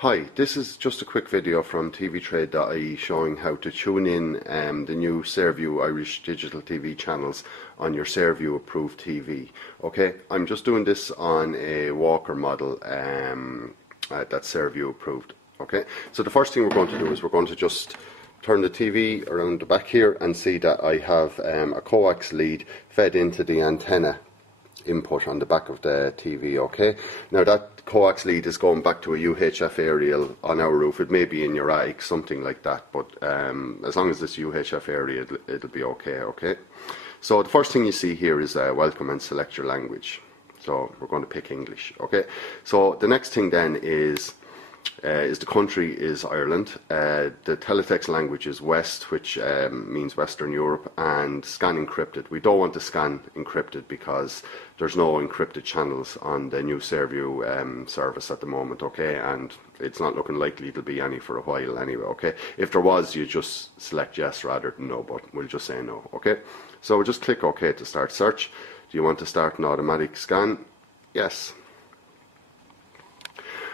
Hi, this is just a quick video from tvtrade.ie showing how to tune in the new Saorview Irish digital TV channels on your Saorview approved TV. Okay, I'm just doing this on a Walker model that's Saorview approved. Okay, so the first thing we're going to do is we're going to just turn the TV around the back here and see that I have a coax lead fed into the antenna input on the back of the TV. Okay, now that coax lead is going back to a UHF aerial on our roof. It may be in your attic, something like that, but as long as it's UHF area, it'll be okay. Okay, so the first thing you see here is welcome and select your language. So we're going to pick English. Okay, so the next thing then is the country is Ireland. The teletext language is West, which means Western Europe, and scan encrypted. We don't want to scan encrypted because there's no encrypted channels on the new Saorview service at the moment, okay, and it's not looking likely there'll be any for a while anyway, okay. If there was, you just select yes rather than no, but we'll just say no, okay. So we'll just click OK to start search. Do you want to start an automatic scan? Yes.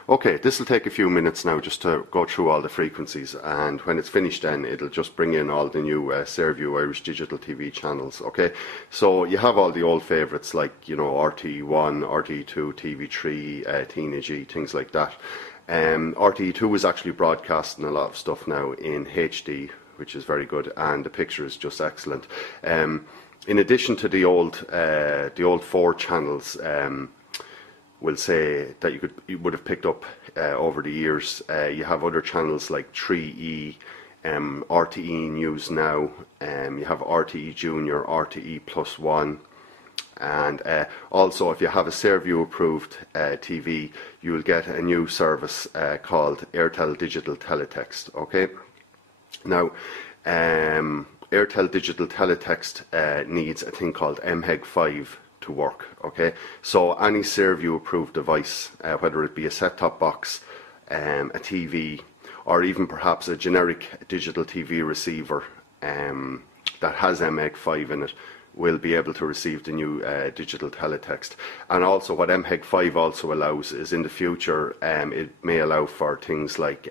Okay, this will take a few minutes now just to go through all the frequencies, and when it's finished then it'll just bring in all the new Saorview Irish digital TV channels. Okay, so you have all the old favourites like, you know, RTE1, RTE2, TV3, Teenage E, things like that. RTE2 is actually broadcasting a lot of stuff now in HD, which is very good, and the picture is just excellent. In addition to the old 4 channels, will say that you would have picked up over the years. You have other channels like 3E, RTE News Now, you have RTE Junior, RTE +1, and also if you have a Saorview approved TV, you will get a new service called Airtel Digital Teletext. Okay, now Airtel Digital Teletext needs a thing called MHEG5 to work. Okay, so any Saorview approved device, whether it be a set-top box, a TV, or even perhaps a generic digital TV receiver that has MHEG5 in it, will be able to receive the new digital teletext. And also what MHEG5 also allows is in the future it may allow for things like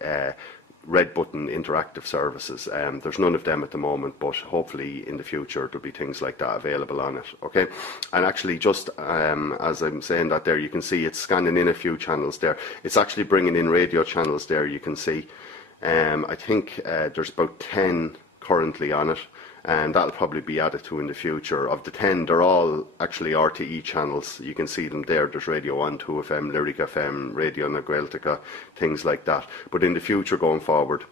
red button interactive services. There's none of them at the moment, but hopefully in the future there'll be things like that available on it. Okay, and actually just as I'm saying that there, you can see it's scanning in a few channels there. It's actually bringing in radio channels there, you can see. I think there's about 10 currently on it, and that'll probably be added to in the future. Of the 10, they're all actually RTE channels. You can see them there. There's Radio 1, 2 FM, Lyric FM, Radio na Gaeltacha, things like that. But in the future going forward,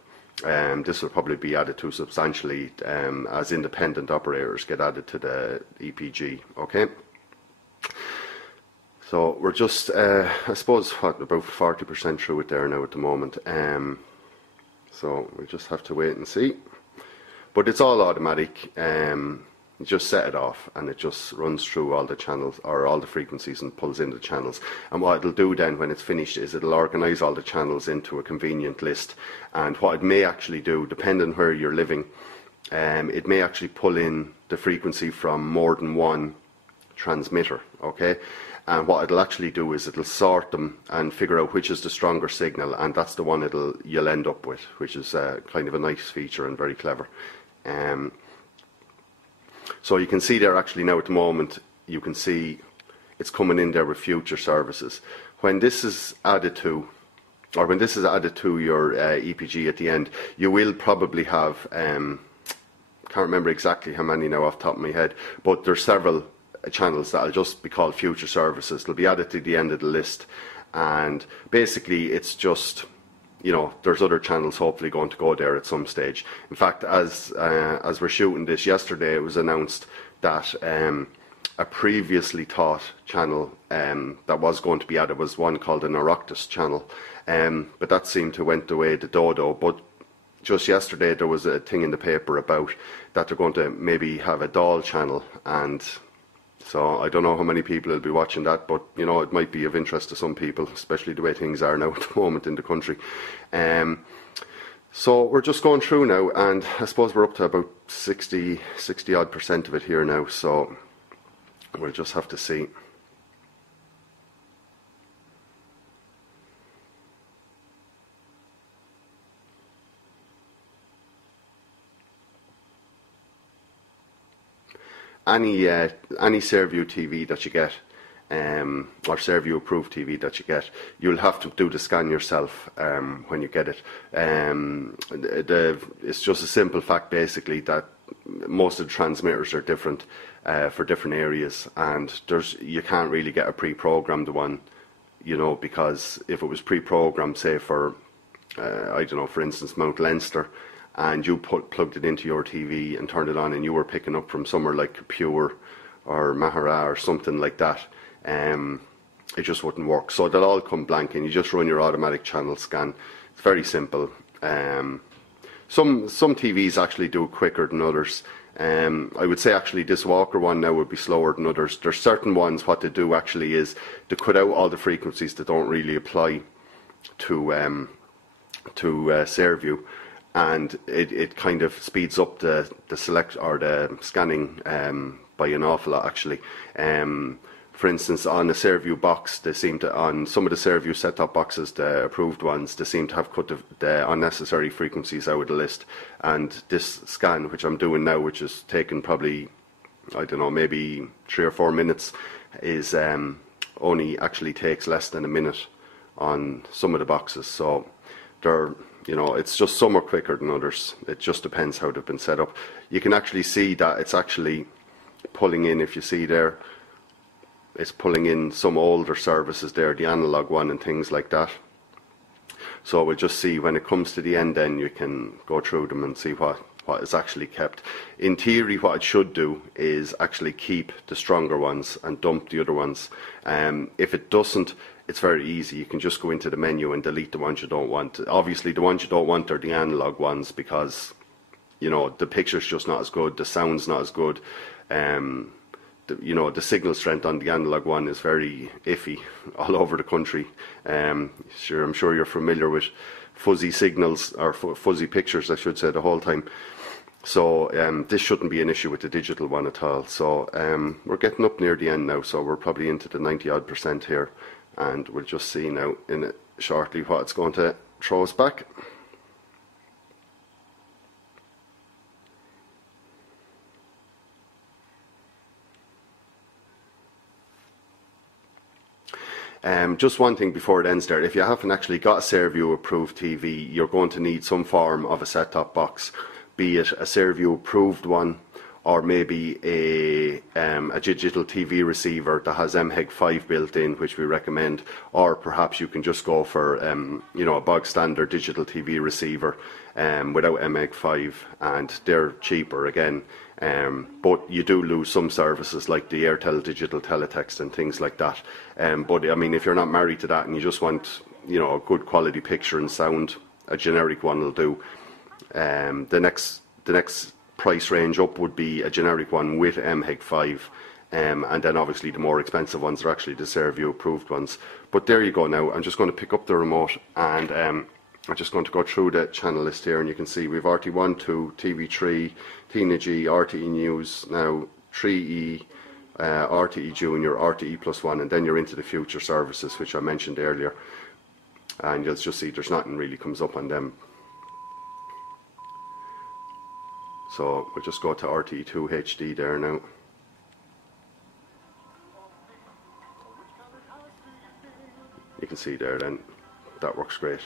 this will probably be added to substantially as independent operators get added to the EPG. Okay, so we're just I suppose about 40% through it there now at the moment, so we'll just have to wait and see. But it's all automatic. You just set it off and it just runs through all the channels or all the frequencies and pulls in the channels. And what it'll do then when it's finished is it'll organise all the channels into a convenient list. And what it may actually do, depending on where you're living, it may actually pull in the frequency from more than one transmitter. Okay, and what it'll actually do is it'll sort them and figure out which is the stronger signal, and that's the one you'll end up with, which is kind of a nice feature and very clever. So you can see there actually now at the moment, you can see it's coming in there with future services. When this is added to, or when this is added to your EPG at the end, you will probably have, can't remember exactly how many now off the top of my head, but there's several channels that will just be called future services. They'll be added to the end of the list, and basically it's just, you know, there's other channels hopefully going to go there at some stage. In fact, as we're shooting this, yesterday it was announced that a previously taught channel that was going to be added was one called an Oireachtas channel, but that seemed to went the way of the dodo. But just yesterday there was a thing in the paper about that they're going to maybe have a Dáil channel, and so I don't know how many people will be watching that, but you know, it might be of interest to some people, especially the way things are now at the moment in the country. So we're just going through now, and I suppose we're up to about 60 odd% of it here now, so we'll just have to see. any Saorview TV that you get, or Saorview approved TV that you get, you'll have to do the scan yourself when you get it. It's just a simple fact basically that most of the transmitters are different for different areas, and you can't really get a pre-programmed one, you know, because if it was pre-programmed, say for I don't know, for instance, Mount Leinster, and you plugged it into your TV and turned it on, and you were picking up from somewhere like Pure or Mahara or something like that, it just wouldn't work. So they'll all come blank, and you just run your automatic channel scan. It's very simple. Some TVs actually do it quicker than others. I would say actually this Walker one now would be slower than others. There's certain ones, what they do actually is to cut out all the frequencies that don't really apply to Saorview, and it kind of speeds up the select or the scanning by an awful lot actually. For instance, on a Saorview box, they seem to, on some of the Saorview set-top boxes, the approved ones, they seem to have cut the unnecessary frequencies out of the list. And this scan, which I'm doing now, which is taking probably, I don't know, maybe 3 or 4 minutes, is only actually takes less than a minute on some of the boxes. So they're, you know, it's just some are quicker than others. It just depends how they've been set up. You can actually see that it's actually pulling in, if you see there, it's pulling in some older services there, the analog one and things like that. So we'll just see when it comes to the end, then you can go through them and see what is actually kept. In theory, what it should do is actually keep the stronger ones and dump the other ones. If it doesn't, it's very easy. You can just go into the menu and delete the ones you don't want. Obviously, the ones you don't want are the analog ones because, you know, the picture's just not as good, the sound's not as good. You know, the signal strength on the analog one is very iffy all over the country. I'm sure you're familiar with fuzzy signals, or fuzzy pictures I should say, the whole time. So this shouldn't be an issue with the digital one at all. So we're getting up near the end now, so we're probably into the 90% here, and we'll just see now in shortly what it's going to throw us back. Just one thing before it ends there, if you haven't actually got a Saorview approved TV, you're going to need some form of a set-top box, be it a Saorview approved one, or maybe a digital TV receiver that has MHEG5 built in, which we recommend, or perhaps you can just go for you know, a bog standard digital TV receiver without MHEG5, and they're cheaper again. But you do lose some services like the Airtel digital teletext and things like that. But I mean, if you're not married to that and you just want, you know, a good quality picture and sound, a generic one will do. The next price range up would be a generic one with MHEG5, and then obviously the more expensive ones are actually the Saorview approved ones. But there you go now. I'm just going to pick up the remote, and I'm just going to go through the channel list here, and you can see we've RT1, 2, TV3, Teenage E, RTE News, now 3E, RTE Junior, RTE Plus 1, and then you're into the future services, which I mentioned earlier. And you'll just see there's nothing really comes up on them. So we'll just go to RTE2 HD there now. You can see there then, that works great.